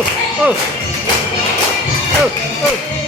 oh, oh, oh, oh.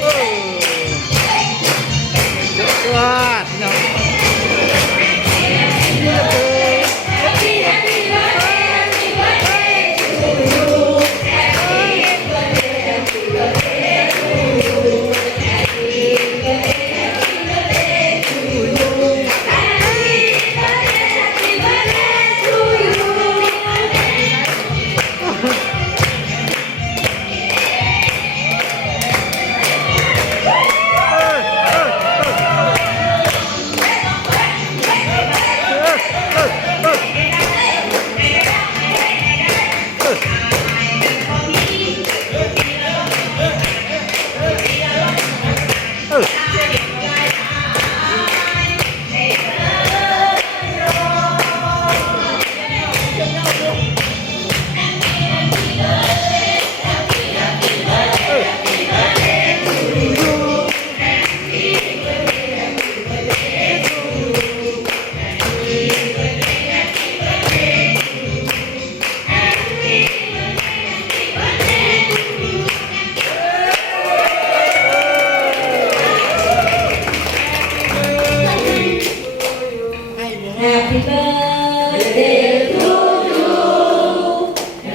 Happy birthday to you.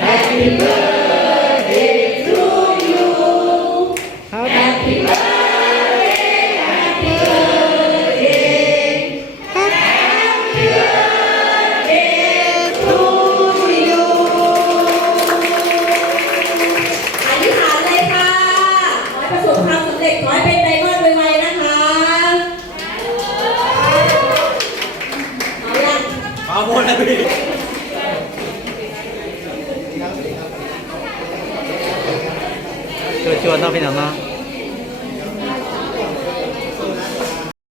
Happy birthday to you. ครับ Happy birthday, happy birthday. Happy birthday to you. อธิษฐานเลยค่ะ ขอให้ประสบความสำเร็จ ขอให้เป็น น เอาหมดเลยพี่ชวนๆเนาะพี่น้องเนาะ